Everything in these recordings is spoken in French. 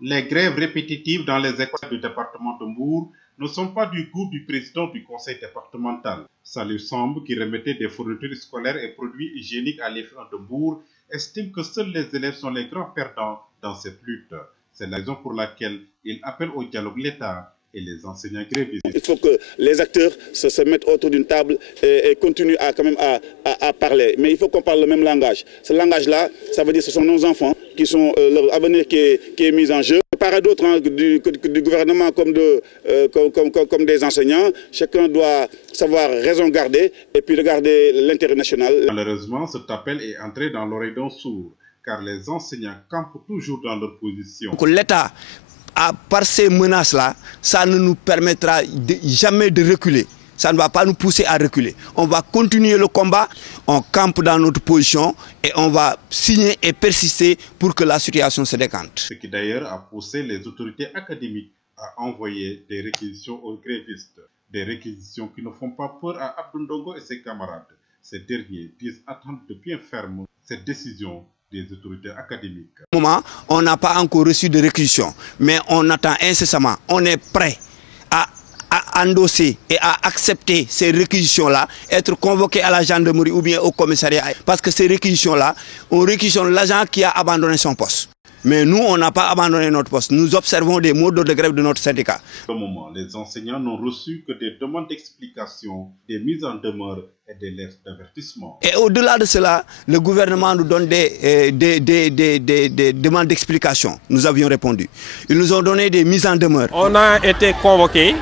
Les grèves répétitives dans les écoles du département de Mbour ne sont pas du goût du président du conseil départemental. Salih Samb, qui remettait des fournitures scolaires et produits hygiéniques à l'EF1 de Mbour, estime que seuls les élèves sont les grands perdants dans cette lutte. C'est la raison pour laquelle il appelle au dialogue l'État et les enseignants grévistes. Il faut que les acteurs se mettent autour d'une table et continuent à parler. Mais il faut qu'on parle le même langage. Ce langage-là, ça veut dire que ce sont nos enfants qui sont leur avenir qui est mis en jeu. Par à d'autres, hein, du gouvernement comme des enseignants, chacun doit savoir raison garder et puis regarder l'intérêt national. Malheureusement, cet appel est entré dans l'oreille d'un sourd, car les enseignants campent toujours dans leur position. L'État, par ces menaces-là, ça ne nous permettra jamais de reculer. Ça ne va pas nous pousser à reculer. On va continuer le combat, on campe dans notre position et on va signer et persister pour que la situation se décante. Ce qui d'ailleurs a poussé les autorités académiques à envoyer des réquisitions aux grévistes. Des réquisitions qui ne font pas peur à Abdou Ndongo et ses camarades. Ces derniers disent attendre de bien ferme cette décision des autorités académiques. Au moment, on n'a pas encore reçu de réquisition, mais on attend incessamment. On est prêt à endosser et à accepter ces réquisitions-là, être convoqué à la gendarmerie ou bien au commissariat. Parce que ces réquisitions-là, on réquisitionne l'agent qui a abandonné son poste. Mais nous, on n'a pas abandonné notre poste. Nous observons des modes de grève de notre syndicat. Au moment, les enseignants n'ont reçu que des demandes d'explication, des mises en demeure et des lettres d'avertissement. Et au-delà de cela, le gouvernement nous donne des demandes d'explication. Nous avions répondu. Ils nous ont donné des mises en demeure. On a été convoqués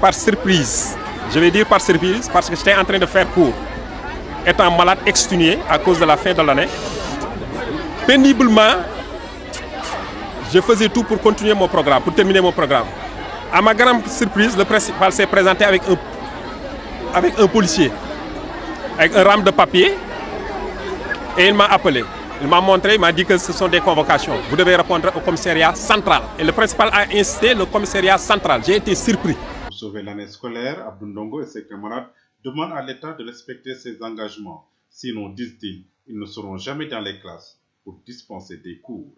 par surprise. Je vais dire par surprise parce que j'étais en train de faire cours. Étant malade, exténué à cause de la fin de l'année. Péniblement, je faisais tout pour continuer mon programme, pour terminer mon programme. À ma grande surprise, le principal s'est présenté avec un policier, avec un rame de papier, et il m'a appelé. Il m'a montré, il m'a dit que ce sont des convocations. Vous devez répondre au commissariat central. Et le principal a incité le commissariat central. J'ai été surpris. Pour sauver l'année scolaire, Abdou Ndongo et ses camarades demandent à l'État de respecter ses engagements. Sinon, disent-ils, ils ne seront jamais dans les classes pour dispenser des cours.